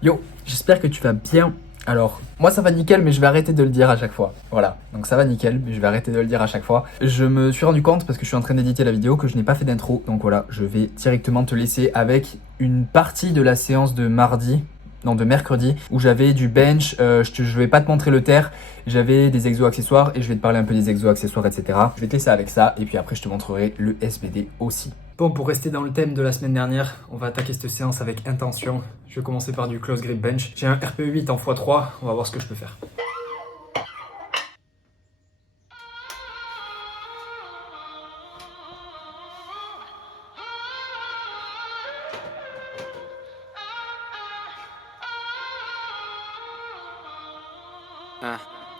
Yo, j'espère que tu vas bien. Alors, moi ça va nickel, mais je vais arrêter de le dire à chaque fois. Voilà, donc ça va nickel, mais je vais arrêter de le dire à chaque fois. Je me suis rendu compte, parce que je suis en train d'éditer la vidéo, que je n'ai pas fait d'intro. Donc voilà, je vais directement te laisser avec une partie de la séance de mardi, non de mercredi, où j'avais du bench. Je vais pas te montrer le terre, j'avais des exos accessoires et je vais te parler un peu des exos accessoires, etc. Je vais te laisser avec ça, et puis après je te montrerai le SBD aussi. Bon, pour rester dans le thème de la semaine dernière, on va attaquer cette séance avec intention. Je vais commencer par du close grip bench. J'ai un RPE 8 en x3, on va voir ce que je peux faire.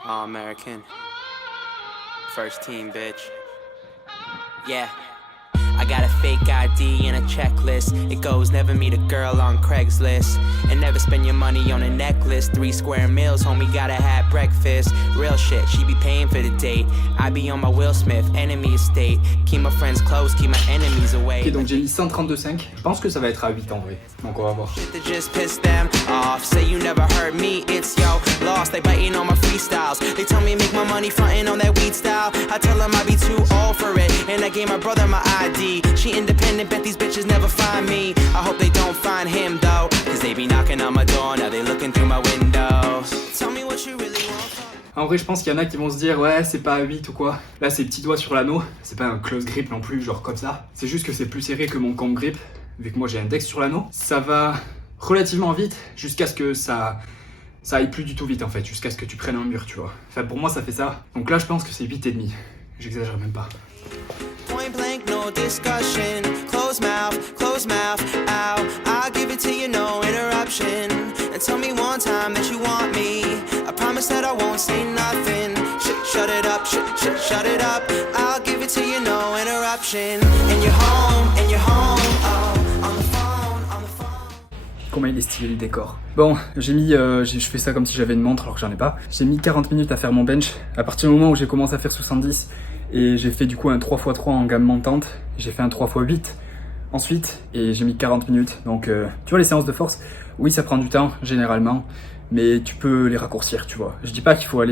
All American. First team, bitch. Yeah. I got a fake ID and a checklist. It goes never meet a girl on Craigslist. And never spend your money on a necklace. 3 square meals, homie, gotta have breakfast. Real shit, she be paying for the date. I be on my Will Smith, enemy estate. Keep my friends close, keep my enemies away. Ok, donc j'ai mis 132,5. Je pense que ça va être à 8 en vrai. Donc on va voir. Shit that just piss them off. Say you never heard me, it's yo lost. They biting on my freestyles. They tell me make my money frontin' on that weed style. I tell them I be too old for it. And I gave my brother my ID. She independent, bet these bitches never find me. I hope they don't find him though. Cause they be knocking on my door, now they looking through my window. Tell me what you really want. En vrai, je pense qu'il y en a qui vont se dire ouais, c'est pas à 8 ou quoi. Là, c'est petits doigts sur l'anneau. C'est pas un close grip non plus, genre comme ça. C'est juste que c'est plus serré que mon comb grip. Vu que moi j'ai un dex sur l'anneau. Ça va relativement vite jusqu'à ce que ça aille plus du tout vite en fait. Jusqu'à ce que tu prennes un mur, tu vois. Enfin, pour moi, ça fait ça. Donc là, je pense que c'est 8,5. J'exagère même pas. Point blank, no discussion. Close mouth, ow. I'll give it to you, no interruption. And tell me one time that you want me. I promise that I won't say nothing. Shut it up, shut it up. I'll give it to you, no interruption. And you're home, oh, on the phone. Comment il est stylé le décor. Bon, je fais ça comme si j'avais une montre alors que j'en ai pas. J'ai mis 40 minutes à faire mon bench. À partir du moment où j'ai commencé à faire 70 et j'ai fait du coup un 3x3 en gamme montante, j'ai fait un 3x8 ensuite et j'ai mis 40 minutes. Donc tu vois les séances de force, oui ça prend du temps généralement, mais tu peux les raccourcir, tu vois. Je dis pas qu'il faut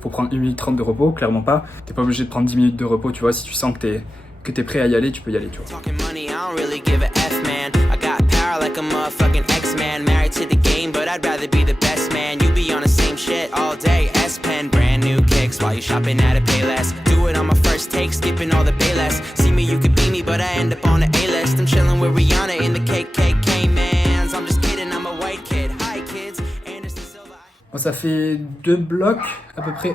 faut prendre 1 minute 30 de repos, clairement pas. T'es pas obligé de prendre 10 minutes de repos, tu vois, si tu sens que t'es prêt à y aller, tu peux y aller, tu vois. Talking money, I don't really give a F, man. I got power like a motherfucking X-Man. Married to the game, but I'd rather be the best man. You be on the same shit all day. S-Pen, brand new kicks while you shopping at a Payless. Do it on my first take, skipping all the Payless. See me, you could be me, but I end up on the A-list. I'm chilling with Rihanna in the KKK, mans. I'm just kidding, I'm a white kid. Hi, kids. Anderson Silva. Bon, ça fait 2 blocs à peu près.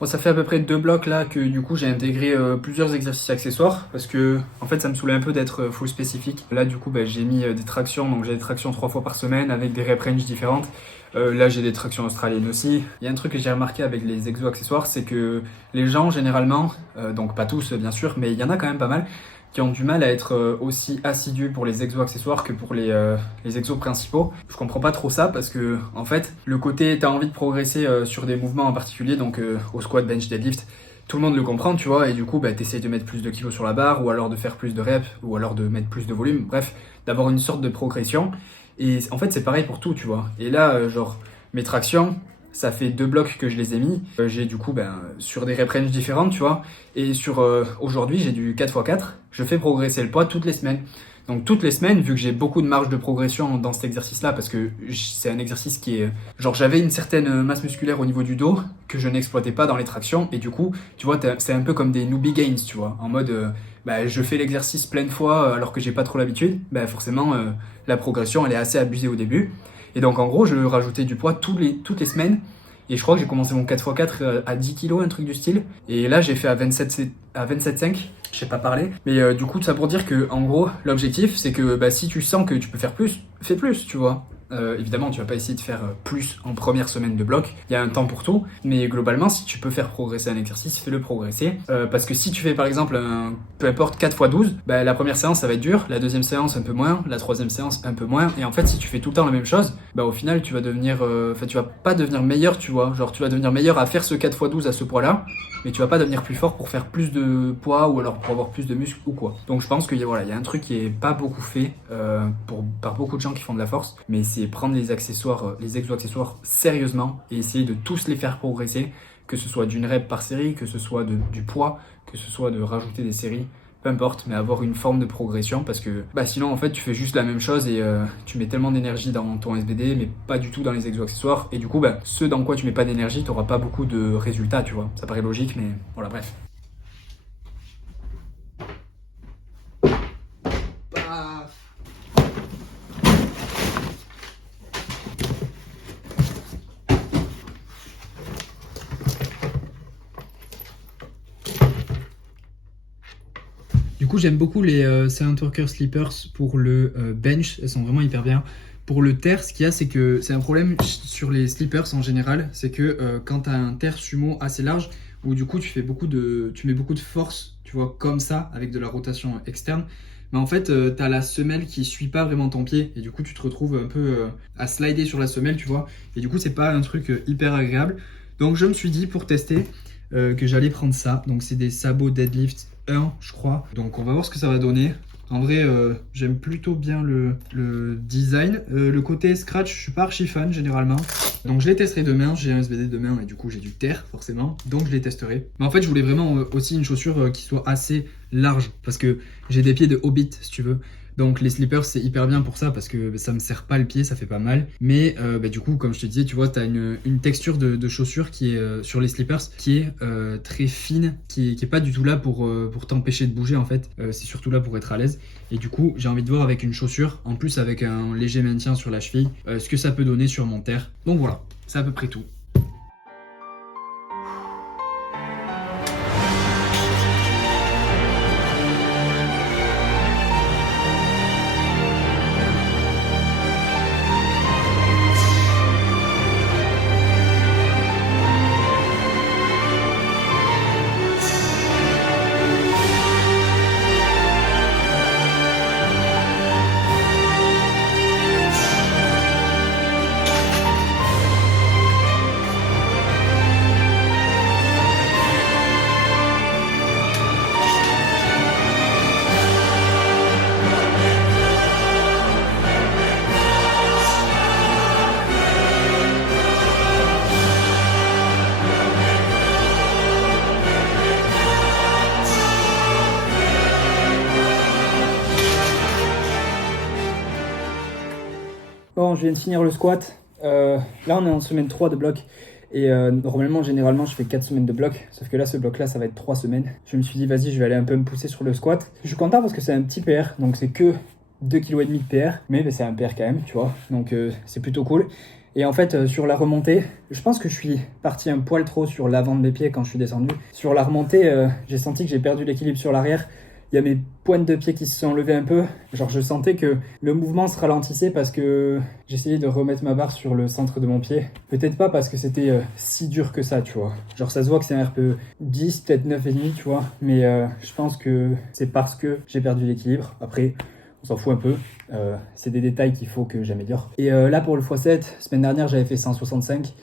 Bon, ça fait à peu près 2 blocs là que du coup j'ai intégré plusieurs exercices accessoires parce que en fait ça me saoulait un peu d'être full spécifique. Là du coup j'ai mis des tractions, donc j'ai des tractions 3 fois par semaine avec des rep range différentes. Là j'ai des tractions australiennes aussi. Il y a un truc que j'ai remarqué avec les exos accessoires, c'est que les gens généralement, donc pas tous bien sûr, mais il y en a quand même pas mal, qui ont du mal à être aussi assidus pour les exos accessoires que pour les exos principaux. Je comprends pas trop ça parce que en fait le côté t'as envie de progresser sur des mouvements en particulier, donc au squat, bench, deadlift, tout le monde le comprend, tu vois, et du coup t'essayes de mettre plus de kilos sur la barre ou alors de faire plus de reps ou alors de mettre plus de volume, bref, d'avoir une sorte de progression. Et en fait c'est pareil pour tout, tu vois. Et là genre mes tractions, ça fait 2 blocs que je les ai mis. J'ai du coup sur des rep range différentes, tu vois. Et sur aujourd'hui, j'ai du 4x4. Je fais progresser le poids toutes les semaines. Donc toutes les semaines, vu que j'ai beaucoup de marge de progression dans cet exercice-là, parce que c'est un exercice qui est... Genre j'avais une certaine masse musculaire au niveau du dos que je n'exploitais pas dans les tractions. Et du coup, tu vois, c'est un peu comme des newbie gains, tu vois. En mode, je fais l'exercice plein de fois alors que j'ai pas trop l'habitude. Forcément, la progression, elle est assez abusée au début. Et donc en gros, je rajoutais du poids toutes les semaines. Et je crois que j'ai commencé mon 4x4 à 10 kg, un truc du style. Et là, j'ai fait à 27,5. Je sais pas parler. Mais du coup, tout ça pour dire que en gros, l'objectif, c'est que si tu sens que tu peux faire plus, fais plus, tu vois. Évidemment, tu vas pas essayer de faire plus en première semaine de bloc. Il y a un temps pour tout. Mais globalement, si tu peux faire progresser un exercice, fais-le progresser. Parce que si tu fais par exemple peu importe 4x12, la première séance ça va être dur, la deuxième séance un peu moins, la troisième séance un peu moins. Et en fait, si tu fais tout le temps la même chose, au final, tu vas devenir... tu vas pas devenir meilleur, tu vois. Genre, tu vas devenir meilleur à faire ce 4x12 à ce poids-là. Mais tu vas pas devenir plus fort pour faire plus de poids ou alors pour avoir plus de muscles ou quoi. Donc je pense qu'il y a un truc qui est pas beaucoup fait par beaucoup de gens qui font de la force. Mais c'est c'est prendre les accessoires, les exo-accessoires sérieusement et essayer de tous les faire progresser, que ce soit d'une rep par série, que ce soit du poids, que ce soit de rajouter des séries, peu importe, mais avoir une forme de progression parce que sinon en fait tu fais juste la même chose et tu mets tellement d'énergie dans ton SBD mais pas du tout dans les exo-accessoires et du coup ce dans quoi tu mets pas d'énergie, t'auras pas beaucoup de résultats, tu vois. Ça paraît logique mais voilà, bref. Du coup, j'aime beaucoup les Silent Worker Sleepers pour le bench, elles sont vraiment hyper bien. Pour le terre, ce qu'il y a, c'est que c'est un problème sur les sleepers en général, c'est que quand tu as un terre sumo assez large, où du coup tu mets beaucoup de force, tu vois, comme ça, avec de la rotation externe, mais en fait, tu as la semelle qui suit pas vraiment ton pied, et du coup tu te retrouves un peu à slider sur la semelle, tu vois, et du coup c'est pas un truc hyper agréable. Donc je me suis dit pour tester que j'allais prendre ça, donc c'est des sabots deadlift 1 je crois, donc on va voir ce que ça va donner. En vrai j'aime plutôt bien le design, le côté scratch je suis pas archi fan généralement, donc je les testerai demain. J'ai un SBD demain et du coup j'ai du terre forcément, donc je les testerai. Mais en fait je voulais vraiment aussi une chaussure qui soit assez large parce que j'ai des pieds de hobbit si tu veux. Donc les slippers c'est hyper bien pour ça parce que ça me serre pas le pied, ça fait pas mal. Mais du coup comme je te disais, tu vois, tu as une texture de chaussure qui est sur les slippers qui est très fine, qui est pas du tout là pour t'empêcher de bouger en fait. C'est surtout là pour être à l'aise. Et du coup j'ai envie de voir avec une chaussure, en plus avec un léger maintien sur la cheville, ce que ça peut donner sur mon terre. Donc voilà, c'est à peu près tout. Bon, je viens de finir le squat. Là, on est en semaine 3 de bloc. Et normalement, généralement, je fais 4 semaines de bloc. Sauf que là, ce bloc-là, ça va être 3 semaines. Je me suis dit, vas-y, je vais aller un peu me pousser sur le squat. Je suis content parce que c'est un petit PR. Donc, c'est que 2,5 kg de PR. Mais c'est un PR quand même, tu vois. Donc, c'est plutôt cool. Et en fait, sur la remontée, je pense que je suis parti un poil trop sur l'avant de mes pieds quand je suis descendu. Sur la remontée, j'ai senti que j'ai perdu l'équilibre sur l'arrière. Il y a mes pointes de pied qui se sont levées un peu. Genre, je sentais que le mouvement se ralentissait parce que j'essayais de remettre ma barre sur le centre de mon pied. Peut-être pas parce que c'était si dur que ça, tu vois. Genre, ça se voit que c'est un RPE 10, peut-être 9,5, tu vois. Mais je pense que c'est parce que j'ai perdu l'équilibre. Après, on s'en fout un peu. C'est des détails qu'il faut que j'améliore. Et là, pour le x7, semaine dernière, j'avais fait 165.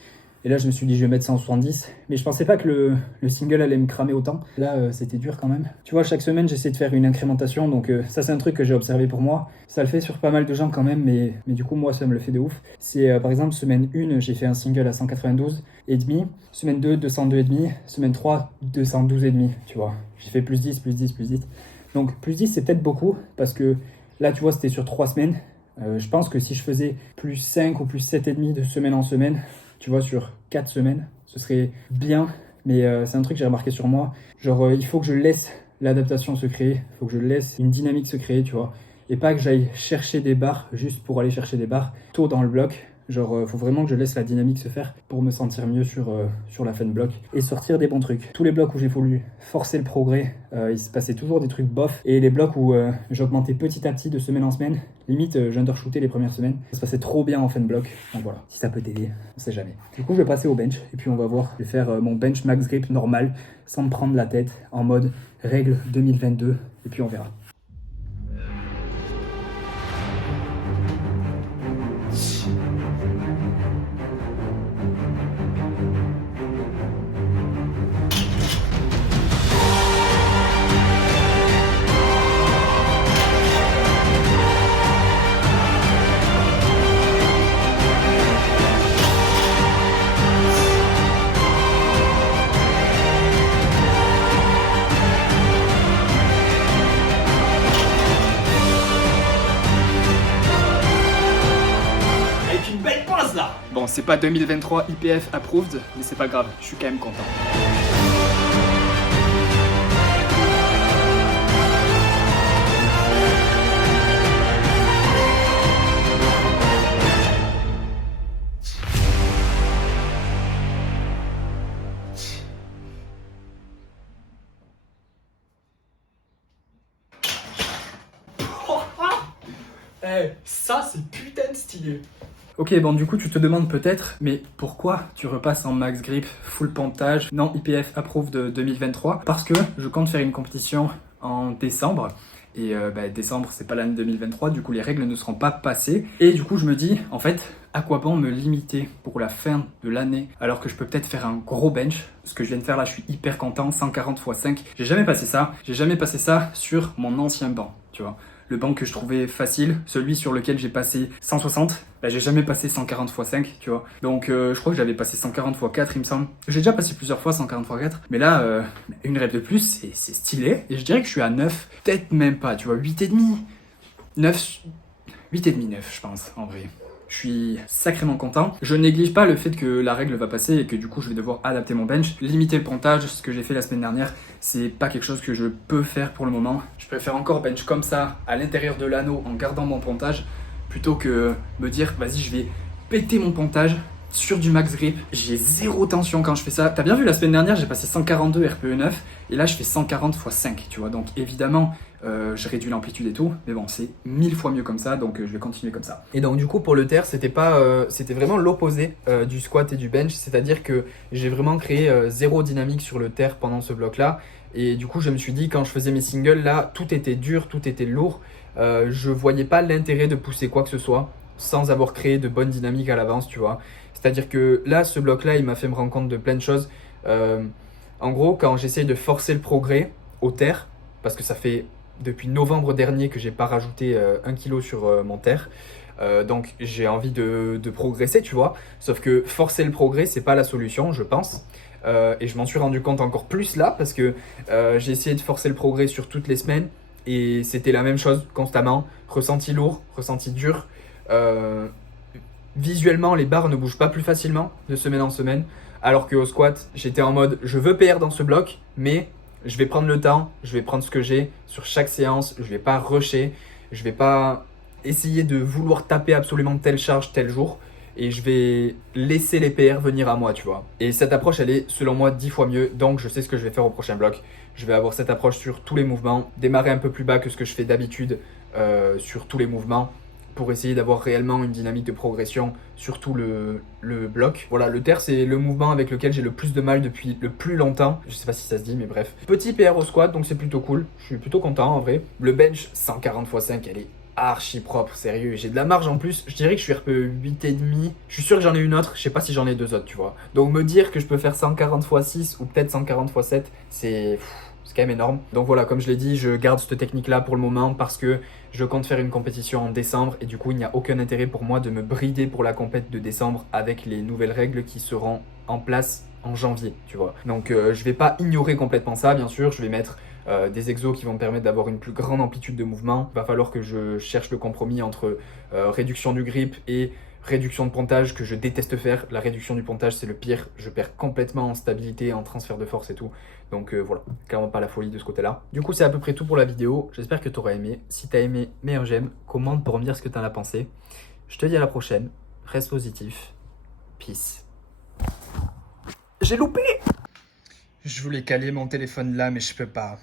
Et là, je me suis dit, je vais mettre 170. Mais je pensais pas que le single allait me cramer autant. Là, c'était dur quand même. Tu vois, chaque semaine, j'essaie de faire une incrémentation. Donc ça, c'est un truc que j'ai observé pour moi. Ça le fait sur pas mal de gens quand même. Mais du coup, moi, ça me le fait de ouf. C'est par exemple, semaine 1, j'ai fait un single à 192,5. Semaine 2, 202,5. Semaine 3, 212,5. Tu vois, j'ai fait plus 10, plus 10, plus 10. Donc plus 10, c'est peut-être beaucoup. Parce que là, tu vois, c'était sur 3 semaines. Je pense que si je faisais plus 5 ou plus 7,5 de semaine en semaine, tu vois, sur 4 semaines, ce serait bien, mais c'est un truc que j'ai remarqué sur moi. Genre, il faut que je laisse l'adaptation se créer, il faut que je laisse une dynamique se créer, tu vois, et pas que j'aille chercher des barres juste pour aller chercher des barres tôt dans le bloc. Genre, faut vraiment que je laisse la dynamique se faire pour me sentir mieux sur la fin de bloc et sortir des bons trucs. Tous les blocs où j'ai voulu forcer le progrès, il se passait toujours des trucs bof. Et les blocs où j'augmentais petit à petit de semaine en semaine, limite j'undershootais les premières semaines, ça se passait trop bien en fin de bloc. Donc voilà, si ça peut t'aider, on sait jamais. Du coup, je vais passer au bench et puis on va voir. Je vais faire mon bench max grip normal, sans me prendre la tête, en mode règle 2022, et puis on verra. pose là. Bon, c'est pas 2023 IPF approved, mais c'est pas grave, je suis quand même content. Eh, ça c'est putain de stylé. Ok, bon du coup tu te demandes peut-être, mais pourquoi tu repasses en max grip, full pontage, non IPF approved de 2023? Parce que je compte faire une compétition en décembre. Et décembre, c'est pas l'année 2023, du coup les règles ne seront pas passées. Et du coup je me dis, en fait, à quoi bon me limiter pour la fin de l'année alors que je peux peut-être faire un gros bench? Ce que je viens de faire là, je suis hyper content, 140 x 5. J'ai jamais passé ça sur mon ancien banc, tu vois. Le banc que je trouvais facile, celui sur lequel j'ai passé 160, j'ai jamais passé 140 x 5, tu vois. Donc je crois que j'avais passé 140 x 4, il me semble. J'ai déjà passé plusieurs fois 140 x 4, mais là, une rep de plus, c'est stylé. Et je dirais que je suis à 9, peut-être même pas, tu vois, 8,5. 9, 8,5, 9, je pense, en vrai. Je suis sacrément content. Je néglige pas le fait que la règle va passer et que du coup je vais devoir adapter mon bench. Limiter le pontage, ce que j'ai fait la semaine dernière, c'est pas quelque chose que je peux faire pour le moment. Je préfère encore bench comme ça à l'intérieur de l'anneau en gardant mon pontage plutôt que me dire vas-y je vais péter mon pontage sur du max grip. J'ai zéro tension quand je fais ça. T'as bien vu la semaine dernière j'ai passé 142 RPE 9 et là je fais 140 x 5 tu vois. Donc évidemment je réduis l'amplitude et tout, mais bon c'est 1000 fois mieux comme ça, donc je vais continuer comme ça. Et donc du coup pour le terre c'était vraiment l'opposé du squat et du bench, c'est-à-dire que j'ai vraiment créé zéro dynamique sur le terre pendant ce bloc là. Et du coup je me suis dit quand je faisais mes singles là tout était dur, tout était lourd, je voyais pas l'intérêt de pousser quoi que ce soit sans avoir créé de bonne dynamique à l'avance, tu vois. C'est-à-dire que là ce bloc là il m'a fait me rendre compte de plein de choses. En gros quand j'essaye de forcer le progrès au terre, parce que ça fait depuis novembre dernier que j'ai pas rajouté 1 kg sur mon terre. Donc j'ai envie de progresser, tu vois. Sauf que forcer le progrès, c'est pas la solution, je pense. Et je m'en suis rendu compte encore plus là parce que j'ai essayé de forcer le progrès sur toutes les semaines et c'était la même chose constamment. Ressenti lourd, ressenti dur. Visuellement, les barres ne bougent pas plus facilement de semaine en semaine. Alors qu'au squat, j'étais en mode je veux PR dans ce bloc, mais je vais prendre le temps, je vais prendre ce que j'ai sur chaque séance, je vais pas rusher, je vais pas essayer de vouloir taper absolument telle charge tel jour et je vais laisser les PR venir à moi, tu vois. Et cette approche, elle est selon moi 10 fois mieux, donc je sais ce que je vais faire au prochain bloc. Je vais avoir cette approche sur tous les mouvements, démarrer un peu plus bas que ce que je fais d'habitude sur tous les mouvements pour essayer d'avoir réellement une dynamique de progression sur tout le bloc. Voilà, le terre, c'est le mouvement avec lequel j'ai le plus de mal depuis le plus longtemps. Je sais pas si ça se dit, mais bref. Petit PR au squat, donc c'est plutôt cool. Je suis plutôt content en vrai. Le bench, 140 x 5, elle est archi propre, sérieux. J'ai de la marge en plus. Je dirais que je suis RPE 8,5. Je suis sûr que j'en ai une autre. Je sais pas si j'en ai deux autres, tu vois. Donc me dire que je peux faire 140 x 6 ou peut-être 140 x 7, c'est quand même énorme. Donc voilà, comme je l'ai dit, je garde cette technique-là pour le moment parce que je compte faire une compétition en décembre et du coup, il n'y a aucun intérêt pour moi de me brider pour la compète de décembre avec les nouvelles règles qui seront en place en janvier, tu vois. Donc je vais pas ignorer complètement ça, bien sûr. Je vais mettre des exos qui vont me permettre d'avoir une plus grande amplitude de mouvement. Il va falloir que je cherche le compromis entre réduction du grip et réduction de pontage que je déteste faire. La réduction du pontage, c'est le pire. Je perds complètement en stabilité, en transfert de force et tout. Donc voilà, clairement pas la folie de ce côté-là. Du coup, c'est à peu près tout pour la vidéo. J'espère que tu auras aimé. Si tu as aimé, mets un j'aime, commente pour me dire ce que tu en as pensé. Je te dis à la prochaine. Reste positif. Peace. J'ai loupé! Je voulais caler mon téléphone là, mais je peux pas.